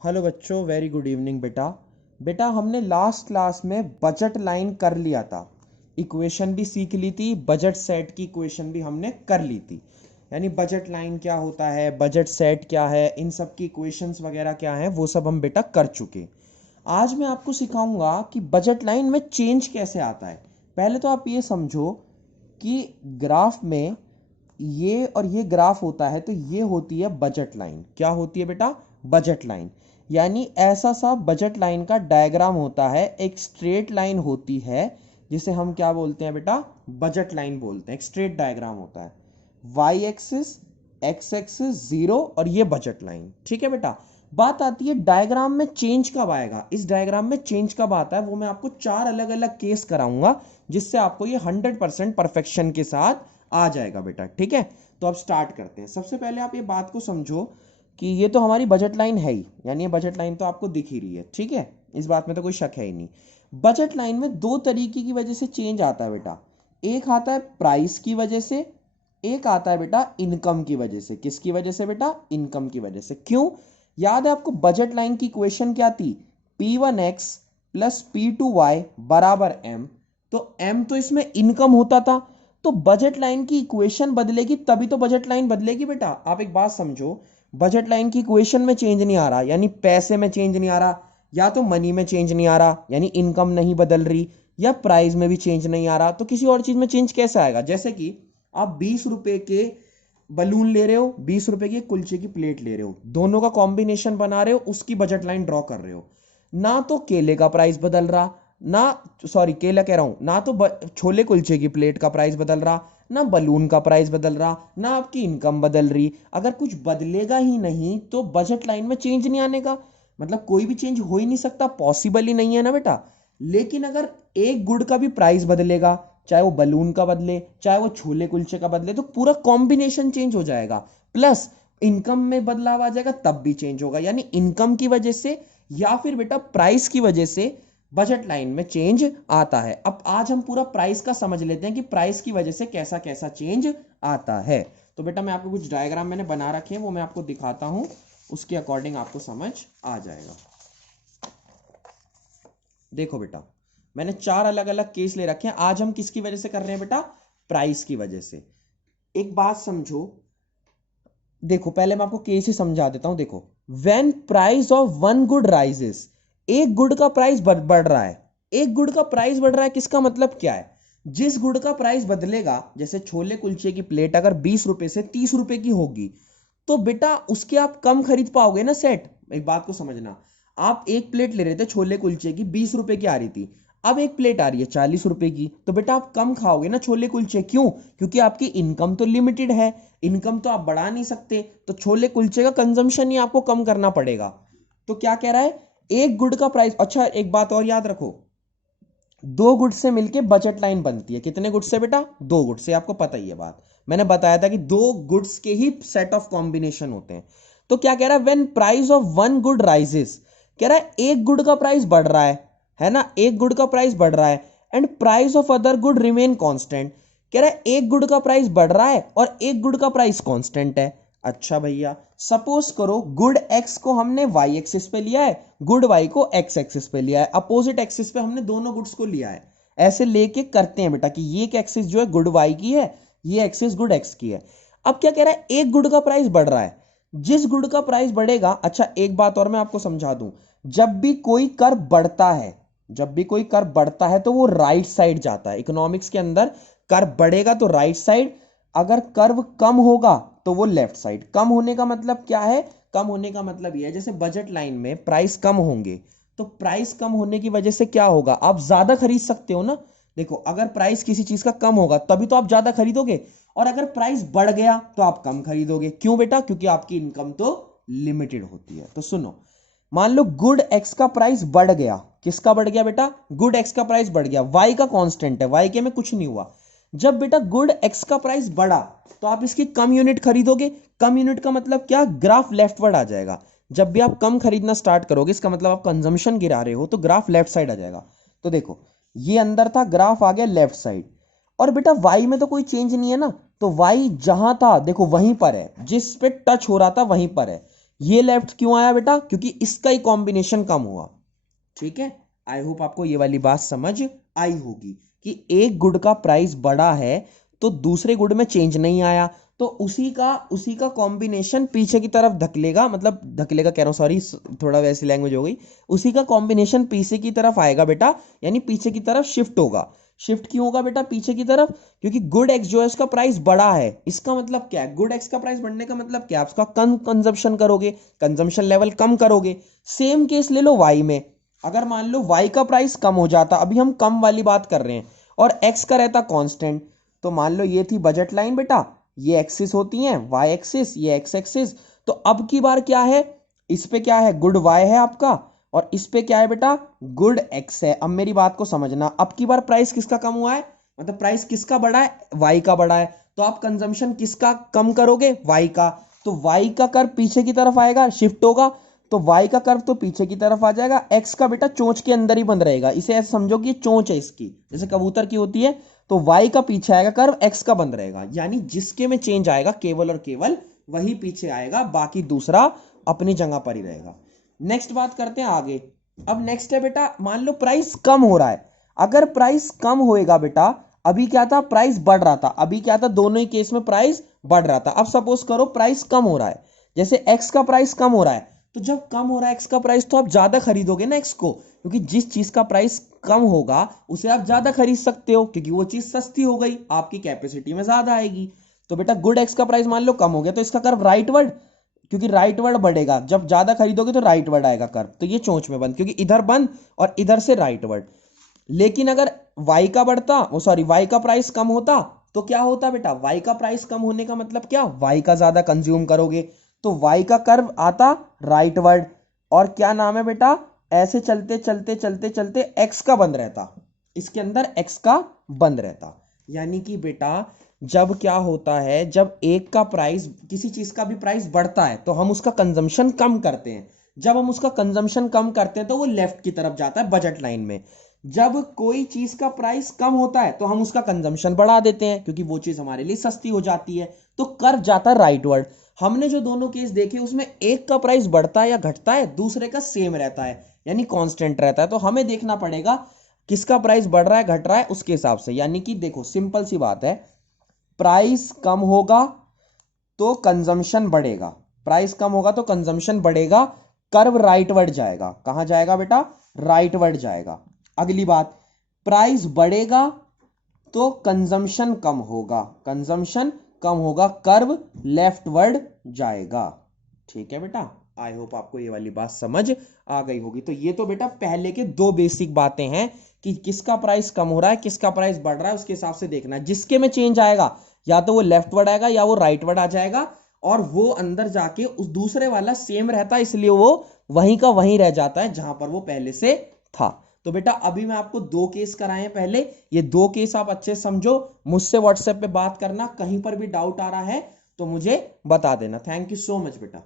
Hello बच्चों, very good evening बेटा। बेटा हमने लास्ट क्लास में बजट लाइन कर लिया था, इक्वेशन भी सीख ली थी, बजट सेट की इक्वेशन भी हमने कर ली थी। यानी बजट लाइन क्या होता है, बजट सेट क्या है, इन सब की इक्वेशंस वगैरह क्या है, वो सब हम बेटा कर चुके। आज मैं आपको सिखाऊंगा कि बजट लाइन में चेंज कैसे आता है। पहले तो आप ये समझो कि ग्राफ में ये और ये ग्राफ होता है, तो ये होती है बजट लाइन। क्या होती है बेटा? Budget line. यानी ऐसा सा बजट लाइन का डायग्राम होता है, एक स्ट्रेट लाइन होती है जिसे हम क्या बोलते हैं बेटा? बजट लाइन बोलते हैं। एक स्ट्रेट डायग्राम होता है, Y axis, X axis, zero, और ये बजट लाइन। ठीक है बेटा। बात आती है डायग्राम में चेंज कब आएगा। इस डायग्राम में चेंज कब आता है वो मैं आपको 4 अलग अलग केस कराऊंगा, जिससे आपको ये 100% परफेक्शन के साथ आ जाएगा बेटा। ठीक है, तो अब स्टार्ट करते हैं। सबसे पहले आप ये बात को समझो कि ये तो हमारी बजट लाइन है ही, यानी ये बजट लाइन तो आपको दिख ही रही है। ठीक है, इस बात में तो कोई शक है ही नहीं। बजट लाइन में दो तरीके की वजह से चेंज आता है बेटा। एक आता है प्राइस की वजह से, एक आता है बेटा इनकम की वजह से। किसकी वजह से बेटा? इनकम की वजह से। क्यों? याद है आपको बजट लाइन की इक्वेशन क्या थी? P1x प्लस P2y बराबर m। तो m तो इसमें इनकम होता था, तो बजट लाइन की इक्वेशन बदलेगी तभी तो बजट लाइन बदलेगी बेटा। आप एक बात समझो, बजट लाइन की इक्वेशन में चेंज नहीं आ रहा यानी पैसे में चेंज नहीं आ रहा, या तो मनी में चेंज नहीं आ रहा यानी इनकम नहीं बदल रही, या प्राइस में भी चेंज नहीं आ रहा, तो किसी और चीज में चेंज कैसे आएगा? जैसे कि आप 20 रुपए के बलून ले रहे हो, 20 रुपए की कुलचे की प्लेट ले रहे हो, दोनों का कॉम्बिनेशन बना रहे हो, उसकी बजट लाइन ड्रॉ कर रहे हो। ना तो केले का प्राइस बदल रहा, ना सॉरी केला कह रहा हूं, ना तो छोले कुलचे की प्लेट का प्राइस बदल रहा, ना बलून का प्राइस बदल रहा, ना आपकी इनकम बदल रही। अगर कुछ बदलेगा ही नहीं तो बजट लाइन में चेंज नहीं आने का मतलब कोई भी चेंज हो ही नहीं सकता, पॉसिबल ही नहीं है ना बेटा। लेकिन अगर एक गुड़ का भी प्राइस बदलेगा, चाहे वो बलून का बदले चाहे वो छोले कुलचे का बदले, तो पूरा कॉम्बिनेशन चेंज हो जाएगा। प्लस इनकम में बदलाव आ जाएगा तब भी चेंज होगा, यानी इनकम की वजह से या फिर बेटा प्राइस की वजह से बजट लाइन में चेंज आता है। अब आज हम पूरा प्राइस का समझ लेते हैं कि प्राइस की वजह से कैसा कैसा चेंज आता है। तो बेटा मैं आपको कुछ डायग्राम मैंने बना रखे हैं, वो मैं आपको दिखाता हूं, उसके अकॉर्डिंग आपको समझ आ जाएगा। देखो बेटा, मैंने 4 अलग अलग केस ले रखे हैं। आज हम किसकी वजह से कर रहे हैं बेटा? प्राइस की वजह से। एक बात समझो, देखो पहले मैं आपको केस ही समझा देता हूं। देखो, when price of one good rises, एक गुड का प्राइस बढ़ रहा है, एक गुड का प्राइस बढ़ रहा है, किसका मतलब क्या है? जिस गुड का प्राइस बदलेगा, जैसे छोले कुलचे की प्लेट अगर 20 रुपए से 30 रुपए की होगी, तो बेटा उसके आप कम खरीद पाओगे ना सेट। एक बात को समझना, आप एक प्लेट ले रहे थे छोले कुलचे की, 20 रुपए की आ रही थी, अब एक प्लेट आ रही है 40 रुपए की, तो बेटा आप कम खाओगे ना छोले कुलचे। क्यों? क्योंकि आपकी इनकम तो लिमिटेड है, इनकम तो आप बढ़ा नहीं सकते, तो छोले कुलचे का कंजम्पशन ही आपको कम करना पड़ेगा। तो क्या कह रहा है? एक गुड का प्राइस। अच्छा एक बात और याद रखो, दो गुड से मिलके बजट लाइन बनती है। कितने गुड से बेटा? दो गुड से। आपको पता ही है बात, मैंने बताया था कि दो गुड्स के ही सेट ऑफ कॉम्बिनेशन होते हैं। तो क्या कह रहा है? When price of one good rises, कह रहा है एक गुड का प्राइस बढ़ रहा है ना, एक गुड का प्राइस बढ़ रहा है, and price of other good remain constant. कह रहा है एक गुड का प्राइस बढ़ रहा है और एक गुड का प्राइस कांस्टेंट है। अच्छा भैया, सपोज करो गुड एक्स को हमने वाई एक्सिस पे लिया है, गुड वाई को एक्स एक्सिस पे लिया है, अपोजिट एक्सिस पे हमने दोनों गुड्स को लिया है। ऐसे लेके करते हैं बेटा कि ये एक्सिस जो है गुड वाई की है, ये एक्सिस गुड एक्स की है। अब क्या कह रहा है? एक गुड का प्राइस बढ़ रहा है, जिस गुड का प्राइस बढ़ेगा। अच्छा एक बात और मैं आपको समझा दूं, जब भी कोई कर बढ़ता है, जब भी कोई कर बढ़ता है तो वो राइट साइड जाता है। इकोनॉमिक्स के अंदर कर बढ़ेगा तो राइट साइड, अगर कर्व कम होगा तो वो लेफ्ट साइड। कम होने का मतलब क्या है? कम होने का मतलब यह है, जैसे बजट लाइन में प्राइस कम होंगे, तो प्राइस कम होने की वजह से क्या होगा? आप ज्यादा खरीद सकते हो ना। देखो अगर प्राइस किसी चीज का कम होगा तभी तो आप ज्यादा खरीदोगे, और अगर प्राइस बढ़ गया तो आप कम खरीदोगे। क्यों बेटा? क्योंकि आपकी इनकम तो लिमिटेड होती है। तो सुनो, मान लो गुड एक्स का प्राइस बढ़ गया। किसका बढ़ गया बेटा? गुड एक्स का प्राइस बढ़ गया, वाई का कांस्टेंट है, वाई के में कुछ नहीं हुआ। जब बेटा गुड एक्स का प्राइस बढ़ा तो आप इसकी कम यूनिट खरीदोगे। कम यूनिट का मतलब क्या? ग्राफ लेफ्टवर्ड आ जाएगा। जब भी आप कम खरीदना स्टार्ट करोगे, इसका मतलब आप कंजम्पशन गिरा रहे हो, तो ग्राफ लेफ्ट साइड आ जाएगा। तो देखो ये अंदर था, ग्राफ आ गया लेफ्ट साइड, और बेटा वाई में तो कोई चेंज नहीं है ना, तो वाई जहां था देखो वहीं पर है, जिस पे टच हो रहा था वहीं पर है। ये लेफ्ट क्यों आया बेटा? क्योंकि इसका ही कॉम्बिनेशन कम हुआ। ठीक है, आई होप आपको ये वाली बात समझ आई होगी कि एक गुड का प्राइस बड़ा है तो दूसरे गुड में चेंज नहीं आया, तो उसी का कॉम्बिनेशन पीछे की तरफ धकेलेगा, मतलब धकेलेगा कह रहा हूं, सॉरी थोड़ा वैसी लैंग्वेज हो गई, उसी का कॉम्बिनेशन पीछे की तरफ आएगा बेटा, यानी पीछे की तरफ शिफ्ट होगा। शिफ्ट क्यों होगा बेटा पीछे की तरफ? क्योंकि गुड एक्स जो है उसका प्राइस बड़ा है। इसका मतलब क्या है? गुड एक्स का प्राइस बढ़ने का मतलब क्या है? आप उसका कम कंजप्शन करोगे, कंजम्पशन लेवल कम करोगे। सेम केस ले लो वाई में, अगर मान लो y का प्राइस कम हो जाता, अभी हम कम वाली बात कर रहे हैं, और x का रहता कांस्टेंट, तो मान लो ये थी बजट लाइन बेटा, ये एक्सिस होती है y एक्सिस, ये x एक्सिस, तो अब की बार क्या है, इस पे क्या है? गुड y है आपका, और इस पे क्या है बेटा? गुड x है। अब मेरी बात को समझना, अब की बार प्राइस किसका कम हुआ है, मतलब प्राइस किसका बढ़ा है? y का बढ़ा है, तो आप कंजम्पशन किसका कम करोगे? y का, तो y का कर्व पीछे की तरफ आएगा, शिफ्ट होगा, तो y का कर्व तो पीछे की तरफ आ जाएगा, x का बेटा चोंच के अंदर ही बंद रहेगा। इसे ऐसे समझो कि चोंच है इसकी, जैसे कबूतर की होती है, तो y का पीछे आएगा कर्व, x का बंद रहेगा, यानी जिसके में चेंज आएगा केवल और केवल वही पीछे आएगा, बाकी दूसरा अपनी जगह पर ही रहेगा। नेक्स्ट बात करते हैं आगे। अब नेक्स्ट है बेटा, मान लो प्राइस कम हो रहा है। अगर प्राइस कम होएगा बेटा, अभी क्या था? प्राइस बढ़ रहा था, अभी क्या था? दोनों ही केस में प्राइस बढ़ रहा था। अब सपोज करो प्राइस कम हो रहा है, जैसे x का प्राइस कम हो रहा है, तो जब कम हो रहा है एक्स का प्राइस तो आप ज्यादा खरीदोगे ना एक्स को, क्योंकि जिस चीज का प्राइस कम होगा उसे आप ज्यादा खरीद सकते हो, क्योंकि वो चीज सस्ती हो गई, आपकी कैपेसिटी में ज्यादा आएगी। तो बेटा गुड एक्स का प्राइस मान लो कम हो गया, तो इसका कर्व राइटवर्ड, क्योंकि राइटवर्ड बढ़ेगा, जब ज्यादा खरीदोगे तो राइटवर्ड आएगा कर्व, तो ये चोंच में बंद, क्योंकि इधर बंद और इधर से राइटवर्ड। लेकिन अगर y का बढ़ता, वो सॉरी y का प्राइस कम होता, तो क्या होता बेटा? y का प्राइस कम होने का मतलब क्या? y का ज्यादा कंज्यूम करोगे, तो y का कर्व आता राइटवर्ड, और क्या नाम है बेटा? ऐसे चलते चलते चलते चलते x का बंद रहता, इसके अंदर x का बंद रहता। यानी कि बेटा जब क्या होता है, जब एक का प्राइस, किसी चीज का भी प्राइस बढ़ता है तो हम उसका कंजम्पशन कम करते हैं, जब हम उसका कंजम्पशन कम करते हैं तो वो लेफ्ट की तरफ जाता है बजट लाइन में। जब कोई चीज का प्राइस कम होता है तो हम उसका कंजम्पशन बढ़ा देते हैं, क्योंकि वो चीज हमारे लिए सस्ती हो जाती है, तो कर्व जाता है राइटवर्ड। हमने जो दोनों केस देखे उसमें एक का प्राइस बढ़ता है या घटता है, दूसरे का सेम रहता है, यानी कांस्टेंट रहता है। तो हमें देखना पड़ेगा किसका प्राइस बढ़ रहा है घट रहा है उसके हिसाब से। यानी कि देखो सिंपल सी बात है, प्राइस कम होगा तो कंजम्पशन बढ़ेगा, प्राइस कम होगा तो कंजम्पशन बढ़ेगा, कर्व राइटवर्ड जाएगा। कहां जाएगा बेटा? राइटवर्ड जाएगा। अगली बात, प्राइस बढ़ेगा तो कंजम्पशन कम होगा, कंजम्पशन कम होगा, कर्व लेफ्टवर्ड जाएगा। ठीक है बेटा, आई होप आपको ये वाली बात समझ आ गई होगी। तो ये तो बेटा पहले के दो बेसिक बातें हैं कि किसका प्राइस कम हो रहा है किसका प्राइस बढ़ रहा है, उसके हिसाब से देखना है। जिसके में चेंज आएगा या तो वो लेफ्टवर्ड आएगा या वो राइटवर्ड आ जाएगा, और वो अंदर जाके उस दूसरे वाला सेम रहता है, इसलिए वो वहीं का वहीं रह जाता है जहां पर वो पहले से था। तो बेटा अभी मैं आपको दो केस कराए हैं पहले, ये दो केस आप अच्छे समझो, मुझसे व्हाट्सएप पे बात करना, कहीं पर भी डाउट आ रहा है तो मुझे बता देना। थैंक यू सो मच बेटा।